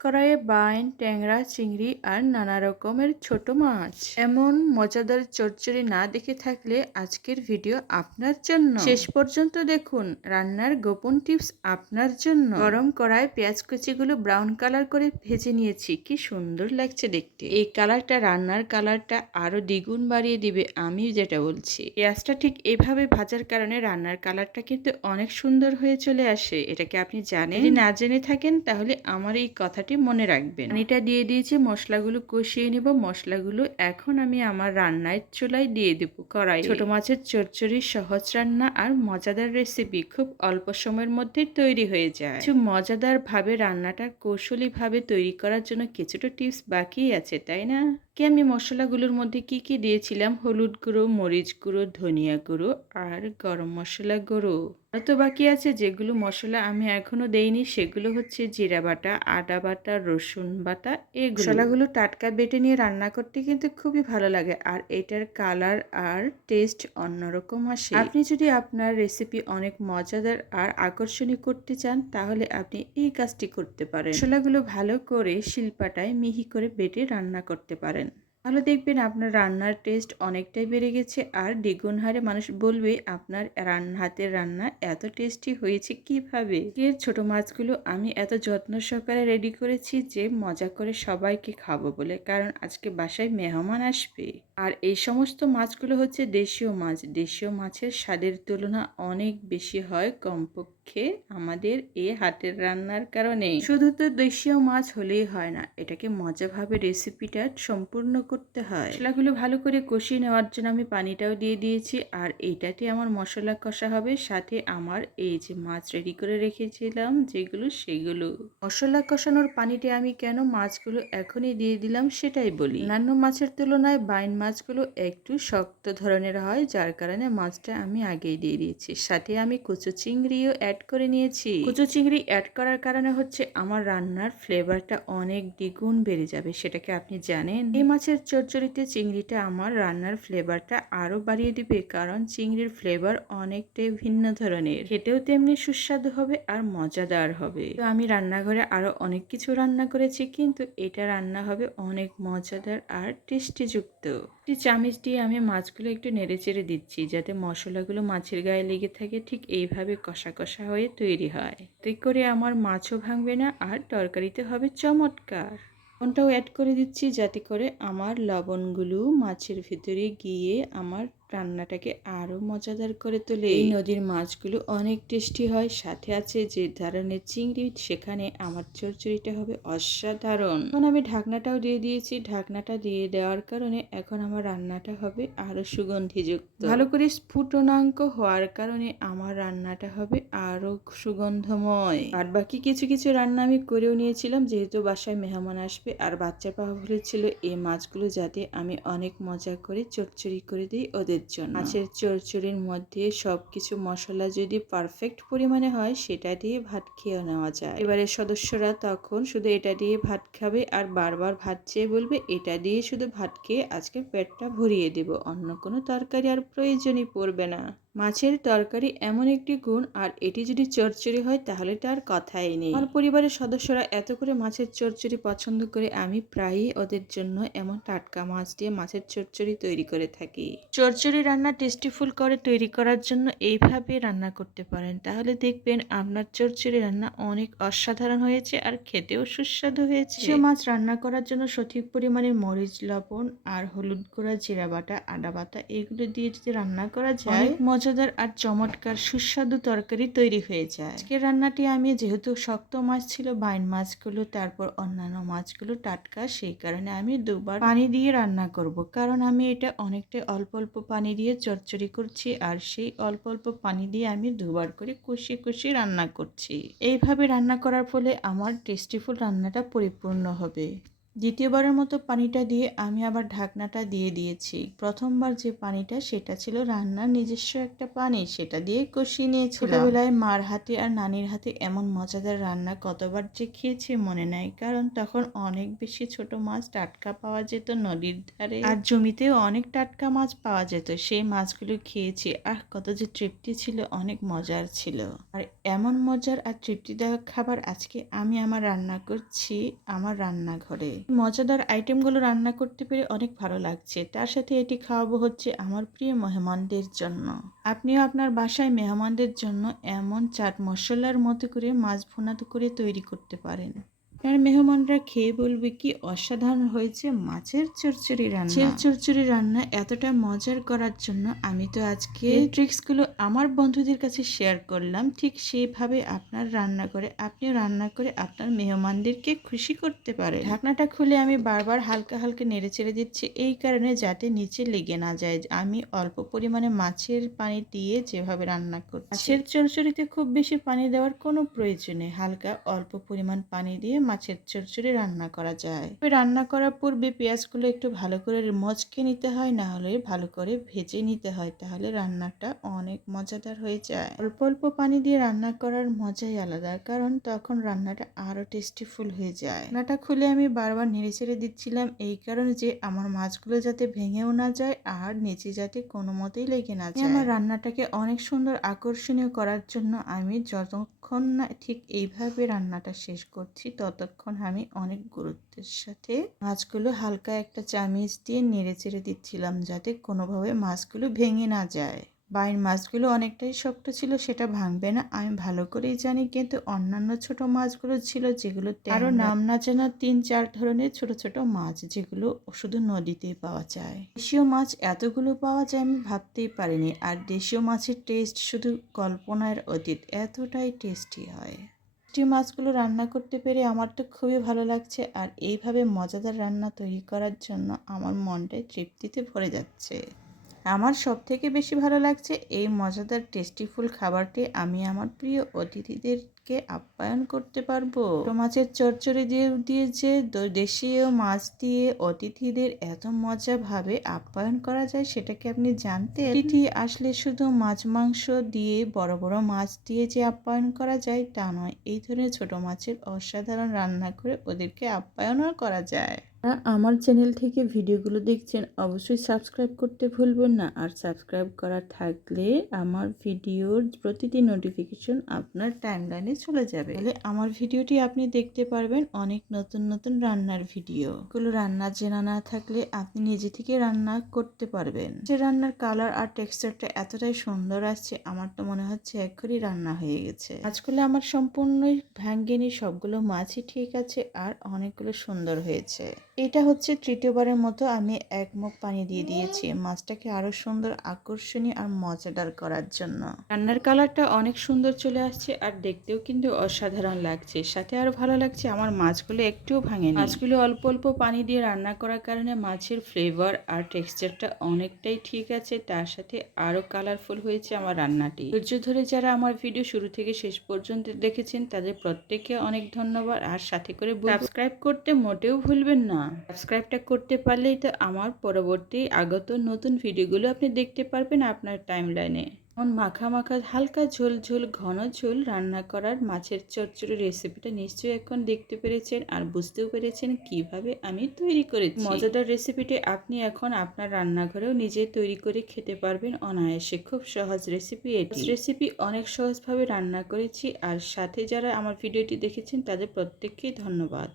কড়াইয়ে বাইন, ট্যাংরা, চিংড়ি আর নানা রকমের ছোট মাছ। এমন মজাদার চচ্চড়ি না দেখে থাকলে আজকের ভিডিও আপনার জন্য। শেষ পর্যন্ত দেখুন, রান্নার গোপন টিপস আপনার জন্য। গরম কড়াই পেঁয়াজ কুচিগুলো ব্রাউন কালার করে ভেজে নিয়েছি। কি সুন্দর লাগছে দেখতে। এই কালারটা রান্নার কালারটা আরো দ্বিগুণ বাড়িয়ে দিবে, আমি যেটা বলছি। পেঁয়াজটা ঠিক এভাবে ভাজার কারণে রান্নার কালারটা কিন্তু অনেক সুন্দর হয়ে চলে আসে। এটাকে আপনি জানেন? যদি না জেনে থাকেন তাহলে আমার এই কথাটি মনে রাখবেন। পানিটা দিয়ে দিয়েছি, মশলাগুলো কষিয়ে নিব। মশলাগুলো এখন আমি আমার রান্নার চুলায় দিয়ে দেব কড়াই। ছোট মাছের চচ্চড়ি সহজ রান্না আর মজাদার রেসিপি খুব অল্প সময়ের মধ্যে তৈরি হয়ে যায়। কিছু মজাদার ভাবে রান্নাটা কৌশলী ভাবে তৈরি করার জন্য কিছুটা টিপস বাকি আছে, তাই না? আমি মশলাগুলোর মধ্যে কি কি দিয়েছিলাম: হলুদ গুঁড়ো, মরিচ গুঁড়ো, ধনিয়া গুঁড়ো আর গরম মশলা গুঁড়ো। আর তো বাকি আছে যেগুলো মশলা আমি এখনো দেইনি, সেগুলো হচ্ছে জিরা বাটা, আদা বাটা, রসুন বাটা। এই মশলাগুলো টাটকা বেটে নিয়ে রান্না করতে কিন্তু খুবই ভালো লাগে, আর এটার কালার আর টেস্ট অন্যরকম আসে। আপনি যদি আপনার রেসিপি অনেক মজাদার আর আকর্ষণীয় করতে চান তাহলে আপনি এই কাজটি করতে পারেন। মশলাগুলো ভালো করে শিলপাটায় মিহি করে বেটে রান্না করতে পারেন। তাহলে দেখবেন আপনার রান্নার টেস্ট অনেকটাই বেড়ে গেছে, আর দ্বিগুণ হারে মানুষ বলবে আপনার হাতের রান্না এত টেস্টি হয়েছে কিভাবে। এর ছোট মাছগুলো আমি এত যত্ন সহকারে রেডি করেছি যে মজা করে সবাইকে খাবো বলে, কারণ আজকে বাসায় মেহমান আসবে। আর এই সমস্ত মাছগুলো হচ্ছে দেশীয় মাছ। দেশীয় মাছের স্বাদের তুলনা অনেক বেশি হয় কমপক্ষে আমাদের এই হাতের রান্নার কারণে। শুধু তো দেশীয় মাছ হলেই হয় না, এটাকে মজাভাবে রেসিপিটা সম্পূর্ণ করতে হয়। মশলাগুলো ভালো করে কষিয়ে নেওয়ার জন্য আমি পানিটাও দিয়ে দিয়েছি, আর এইটাতে আমার মশলা কষা হবে। সাথে আমার এই যে মাছ রেডি করে রেখেছিলাম যেগুলো, সেগুলো মশলা কষানোর পানিতে আমি কেন মাছগুলো এখনই দিয়ে দিলাম সেটাই বলি। অন্যান্য মাছের তুলনায় বাইন মাছগুলো একটু শক্ত ধরনের হয়, যার কারণে মাছটা আমি আগেই দিয়ে দিয়েছি। সাথে আমি কচু চিংড়িও অ্যাড করে নিয়েছি। কচু চিংড়ি অ্যাড করার কারণে হচ্ছে আমার রান্নার ফ্লেভারটা অনেক দ্বিগুণ বেড়ে যাবে, সেটাকে আপনি জানেন। এই মাছের চচ্চড়িতে চিংড়িটা আমার রান্নার ফ্লেভারটা আরো বাড়িয়ে দিবে, কারণ চিংড়ির ফ্লেভার অনেকটাই ভিন্ন ধরনের। খেতেও তেমনি সুস্বাদু হবে আর মজাদার হবে। তো আমি রান্নাঘরে আরো অনেক কিছু রান্না করেছি, কিন্তু এটা রান্না হবে অনেক মজাদার আর টেস্টিযুক্ত। একটি চামচ দিয়ে আমি মাছগুলো একটু নেড়ে চেড়ে দিচ্ছি যাতে মশলাগুলো মাছের গায়ে লেগে থাকে। ঠিক এইভাবে কষা কষা হয়ে তৈরি হয়, তাই করে আমার মাছও ভাঙবে না আর তরকারিতে হবে চমৎকার। লবণটাও অ্যাড করে দিচ্ছি যাতে করে আমার লবণগুলো মাছের ভিতরে গিয়ে আমার রান্নাটাকে আরো মজাদার করে তোলে। এই নদীর মাছগুলো অনেক টেস্টি হয়, সাথে আছে যে ধরনের চিংড়ি, সেখানে আমার চচ্চড়িটা হবে অসাধারণ। এখন আমি ঢাকনাটাও দিয়ে দিয়েছি। ঢাকনাটা দিয়ে দেওয়ার কারণে এখন আমার রান্নাটা হবে আরো সুগন্ধিযুক্ত। ভালো করে স্ফুটনাঙ্ক হওয়ার কারণে আমার রান্নাটা হবে আরো সুগন্ধময়। আর বাকি কিছু কিছু রান্না আমি করেও নিয়েছিলাম, যেহেতু বাসায় মেহমান আসবে আর বাচ্চা পাওয়া বলেছিল এই মাছগুলো যাতে আমি অনেক মজা করে চচ্চড়ি করে দিই ওদের জন্য। মাছের চচ্চড়ির মধ্যে সবকিছু মশলা যদি পারফেক্ট পরিমাণে হয় সেটা দিয়ে ভাত খেয়ে নেওয়া যায়। এবারের সদস্যরা তখন শুধু এটা দিয়ে ভাত খাবে আর বারবার ভাত চেয়ে বলবে এটা দিয়ে শুধু ভাত খেয়ে আজকে পেটটা ভরিয়ে দেব, অন্য কোনো তরকারি আর প্রয়োজনই পড়বে না। মাছের তরকারি এমন একটি গুণ, আর এটি যদি চচ্চড়ি হয় তাহলে তার কথাই নেই। আমার পরিবারের সদস্যরা এত করে মাছের চচ্চড়ি পছন্দ করে, আমি প্রায়ই ওদের জন্য এমন টাটকা মাছ দিয়ে মাছের চচ্চড়ি তৈরি করে থাকি। চচ্চড়ি রান্না টেস্টিফুল করে তৈরি করার জন্য এইভাবে রান্না করতে পারেন, তাহলে দেখবেন আপনার চচ্চড়ি রান্না অনেক অসাধারণ হয়েছে আর খেতেও সুস্বাদু হয়েছে। মাছ রান্না করার জন্য সঠিক পরিমাণে মরিচ, লবণ আর হলুদ গুঁড়া, জিরা বাটা, আদা বাটা এগুলো দিয়ে যদি রান্না করা যায়, মজাদার আর চমৎকার সুস্বাদু তরকারি তৈরি হয়ে যায়। আজকের রান্নাটি আমি যেহেতু শক্ত মাছ ছিল, বাইন মাছগুলো, তারপর অন্যান্য মাছগুলো টাটকা, সেই কারণে আমি দুবার পানি দিয়ে রান্না করব, কারণ আমি এটা অনেকটাই অল্প অল্প পানি দিয়ে চচ্চড়ি করছি, আর সেই অল্প অল্প পানি দিয়ে আমি দুবার করে কষিয়ে কষিয়ে রান্না করছি। এইভাবে রান্না করার ফলে আমার টেস্টিফুল রান্নাটা পরিপূর্ণ হবে। দ্বিতীয়বারের মতো পানিটা দিয়ে আমি আবার ঢাকনাটা দিয়ে দিয়েছি। প্রথমবার যে পানিটা সেটা ছিল রান্নার নিজস্ব একটা পানি, সেটা দিয়ে কষিয়ে নিয়েছিলাম। ছোটবেলায় মার হাতে আর নানির হাতে এমন মজাদার রান্না কতবার যে খেয়েছি মনে নাই, কারণ তখন অনেক বেশি ছোট মাছ টাটকা পাওয়া যেত নদীর ধারে, আর জমিতেও অনেক টাটকা মাছ পাওয়া যেত। সেই মাছগুলো খেয়েছি, আর কত যে তৃপ্তি ছিল, অনেক মজার ছিল। আর এমন মজার আর তৃপ্তিদায়ক খাবার আজকে আমি আমার রান্না করছি আমার রান্নাঘরে। মজাদার আইটেমগুলো রান্না করতে পেরে অনেক ভালো লাগছে। তার সাথে এটি খাওয়াবো হচ্ছে আমার প্রিয় মেহমানদের জন্য। আপনিও আপনার বাসায় মেহমানদের জন্য এমন চাট মশলার মতো করে মাছ ভুনা করে তৈরি করতে পারেন। আর মেহমানরা খেয়ে বলবে কি অসাধারণ হয়েছে মাছের চচ্চড়ি রান্না। মাছের চচ্চড়ি রান্না এতটা মজার করার জন্য আমি তো আজকে ট্রিক্সগুলো আমার বন্ধুদের কাছে শেয়ার করলাম। ঠিক সেইভাবে আপনার রান্না করে আপনিও রান্না করে আপনার মেহমানদেরকে খুশি করতে পারেন। ঢাকনাটা খুলে আমি বারবার হালকা হালকা নেড়ে চেড়ে দিচ্ছি, এই কারণে যাতে নিচে লেগে না যায়। আমি অল্প পরিমাণে মাছের পানি দিয়ে যেভাবে রান্না করছি, মাছের চচ্চড়িতে খুব বেশি পানি দেওয়ার কোনো প্রয়োজন নেই। হালকা অল্প পরিমাণ পানি দিয়ে মাছের চচ্চড়ি রান্না করা যায়। রান্না করার পূর্বে পেঁয়াজগুলো একটু ভালো করে মচকে নিতে হয়, না হলে ভালো করে ভেজে নিতে হয়, তাহলে রান্নাটা অনেক মজাদার হয়ে যায়। অল্প অল্প পানি দিয়ে রান্না করার মজাই আলাদা, কারণ তখন রান্নাটা আরো টেস্টিফুল হয়ে যায়। রান্নাটা খুলে আমি বারবার নেড়ে ছেড়ে দিচ্ছিলাম, এই কারণে যে আমার মাছগুলো যাতে ভেঙেও না যায় আর নিচে যাতে কোনো মতেই লেগে না যায়। আমার রান্নাটাকে অনেক সুন্দর আকর্ষণীয় করার জন্য আমি যতক্ষণ না ঠিক এইভাবে রান্নাটা শেষ করছি ততক্ষণ আমি অনেক গুরুত্বের সাথে মাছগুলো হালকা একটা চামিচ দিয়ে নেড়ে চেড়ে দিচ্ছিলাম, যাতে কোনোভাবে মাছগুলো ভেঙে না যায়। বাইরের মাছগুলো অনেকটাই শক্ত ছিল, সেটা ভাঙবে না আমি ভালো করেই জানি, কিন্তু অন্যান্য ছোট মাছগুলো ছিল যেগুলো আরো নাম না জানা 3-4 ধরনের ছোট ছোট মাছ, যেগুলো শুধু নদীতেই পাওয়া যায়। দেশীয় মাছ এতগুলো পাওয়া যায় আমি ভাবতেই পারিনি। আর দেশীয় মাছের টেস্ট শুধু কল্পনার অতীত, এতটাই টেস্টি হয়। মাছগুলো রান্না করতে পেরে আমার তো খুবই ভালো লাগছে, আর এইভাবে মজাদার রান্না তৈরি করার জন্য আমার মনটাই তৃপ্তিতে ভরে যাচ্ছে। আমার সবথেকে বেশি ভালো লাগছে এই মজাদার টেস্টিফুল খাবারটি আমি আমার প্রিয় অতিথিদেরকে আপ্যায়ন করতে পারবো। মাছের চচ্চড়ি দিয়ে যে দেশীয় মাছ দিয়ে অতিথিদের এত মজাভাবে আপ্যায়ন করা যায় সেটা কি আপনি জানতেন? অতিথি আসলে শুধু মাছ মাংস দিয়ে বড় বড় মাছ দিয়ে যে আপ্যায়ন করা যায় তা নয়, এই ধরনের ছোট মাছের অসাধারণ রান্না করে ওদেরকে আপ্যায়নও করা যায়। আমার চ্যানেল থেকে ভিডিওগুলো দেখছেন অবশ্যই সাবস্ক্রাইব করতে ভুলবেন না, আর সাবস্ক্রাইব করা থাকলে আমার ভিডিওর প্রতিটি নোটিফিকেশন আপনার টাইমলাইনে চলে যাবে, তাহলে আমার ভিডিওটি আপনি দেখতে পারবেন অনেক নতুন নতুন রান্নার ভিডিও। এগুলো রান্না জানা না থাকলে আপনি নিজে থেকে রান্না করতে পারবেন। যে রান্নার কালার আর টেক্সচারটা এতটাই সুন্দর আসছে, আমার তো মনে হচ্ছে এক্ষুনি রান্না হয়ে গেছে। আজকাল আমার সম্পূর্ণই ভাঙ্গেনি, সবগুলো মাছই ঠিক আছে আর অনেকগুলো সুন্দর হয়েছে। এটা হচ্ছে তৃতীয়বারের মতো আমি এক মুখ পানি দিয়ে দিয়েছি মাছটাকে আরো সুন্দর আকর্ষণীয় আর মজাদার করার জন্য। রান্নার কালারটা অনেক সুন্দর চলে আসছে আর দেখতেও কিন্তু অসাধারণ লাগছে, সাথে আরো ভালো লাগছে আমার মাছগুলো একটুও ভাঙেনি। মাছগুলো অল্প অল্প পানি দিয়ে রান্না করার কারণে মাছের ফ্লেভার আর টেক্সচারটা অনেকটাই ঠিক আছে, তার সাথে আরো কালারফুল হয়েছে আমার রান্নাটি। ধৈর্য ধরে যারা আমার ভিডিও শুরু থেকে শেষ পর্যন্ত দেখেছেন তাদের প্রত্যেককে অনেক ধন্যবাদ, আর সাথে করে সাবস্ক্রাইব করতে মোটেও ভুলবেন না। সাবস্ক্রাইবটা করতে পারলেই তো আমার পরবর্তী আগত নতুন ভিডিওগুলো আপনি দেখতে পারবেন আপনার টাইমলাইনে। মাখা মাখা হালকা ঝোল ঝোল ঘন ঝোল রান্না করার মাছের চচ্চড়ি রেসিপিটা নিশ্চয়ই এখন দেখতে পেরেছেন আর বুঝতেও পেরেছেন কিভাবে আমি তৈরি করেছি। মজাদার রেসিপিটি আপনি এখন আপনার রান্নাঘরেও নিজে তৈরি করে খেতে পারবেন অনায়াসে। খুব সহজ রেসিপি এটি। রেসিপি অনেক সহজভাবে রান্না করেছি, আর সাথে যারা আমার ভিডিওটি দেখেছেন তাদের প্রত্যেককেই ধন্যবাদ।